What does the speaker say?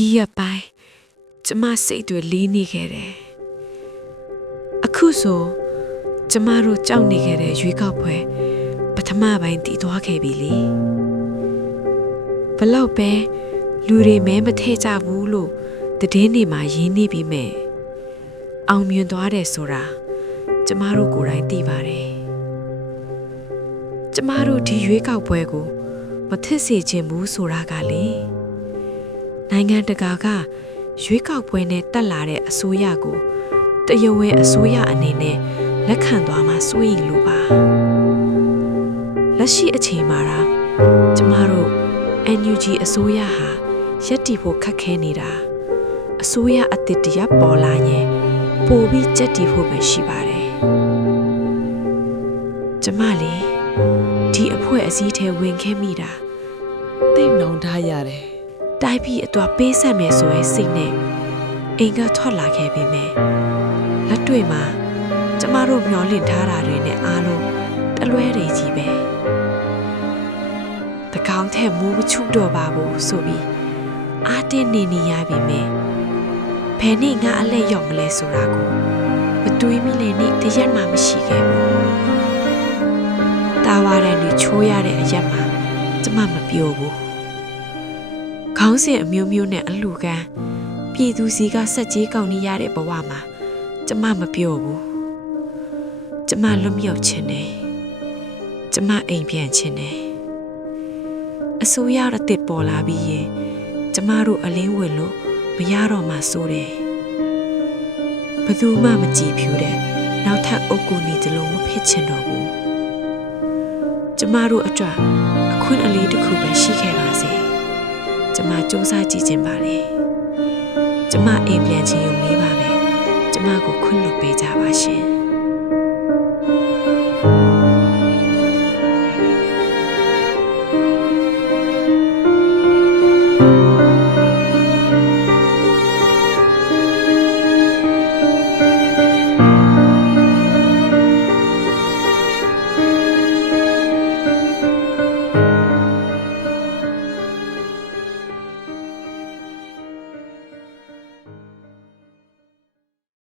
ဒီရပိုင်းကျမစိတ်တွေလေးနေခဲ့တယ်အခုဆိုကျမတို့ကြောက်နေခဲ့တဲ့ရွေးကောက်ပွဲပထမပိုင်းတည်သွားခဲ့ပြီလေဘလောက်ပဲလူတွေမဲမထည့်ကြဘူးလို့သတင်းတွေမှာရင်းနေပြီးမဲ့အောင်မြင်သွားတယ်ဆိုတာကျမတို့ကိုယ်တိုင်သိပါတယ်ကျမတို့ဒီရွေးကောက်ပွဲကိုမထစ်စေချင်ဘူးဆိုတာကလေနိုင်ငံတကာကရွေးကောက်ပွဲနဲ့တက်လာတဲ့အစိုးရကိုတရားဝင်အစိုးရအနေနဲ့လက်ခံသွားမှစိုးရိမ်လို့ပါလက်ရှိအချိန်မှာကျမတို့ NUG အစိုးရဟာရပ်တည်ဖို့ခက်ခဲနေတာအစိုးရအသစ်တရပ်ပေါ်လာရင်ပိုပြီးကြက်တည်ဖို့ပဲရှိပါတယ်ကျမလေးဒီအဖွဲ့အစည်းထဲဝင်ခဲ့မိတာသိနှောင်ထားရတယ်တိုက်ပြီးအတော့ပေးဆက်မယ်ဆိုရင်စိတ်နဲ့အိမ်ကထွက်လာခဲ့ပြီမယ်လက်တွေ့မှာကျမတို့မျှော်လင့်ထားတာတွေနဲ့အားလုံးတလွဲတွေကြီးပဲတကောင်းထဲမိုးမချုတော့ပါဘူးဆိုပြီးအားတင်းနေရပြီမယ်ဘယ်နေ့ငါအလဲရောက်မလဲဆိုတာကိုမတွေးမိလေနေ့တရက်မှမရှိခဲ့ဘူးတာဝါရန်တွေချိုးရတဲ့အရက်မှာကျမမပြောဘူးခေါင်းစဉ်အမျိုးမျိုးနဲ့အလှကန်းပြည်သူစီကဆက်ကြီးကောင်းနေရတဲ့ဘဝမှာကျမမပြောဘူးကျမလွတ်မြောက်ခြင်းနဲ့ကျမအိမ်ပြန်ခြင်းနဲ့အစိုးရအသစ်ပေါ်လာပြီးရင်ကျမတို့အလင်းဝင်လို့မရတော့မှဆိုတယ်ဘယ်သူမှမကြည်ဖြူတဲ့နောက်ထပ်အုပ်ကိုနေကြလို့မဖြစ်ချင်တော့ဘူးကျမတို့အတွက်အခွင့်အရေးတစ်ခုပဲရှိခဲ့ပါစေကျမစူးစမ်းကြည့်ခြင်းပါလေကျမအိမ်ပြန်ခြင်းရုံလေးပါပဲကျမကိုခွင့်လွှတ်ပေးကြပါရှင်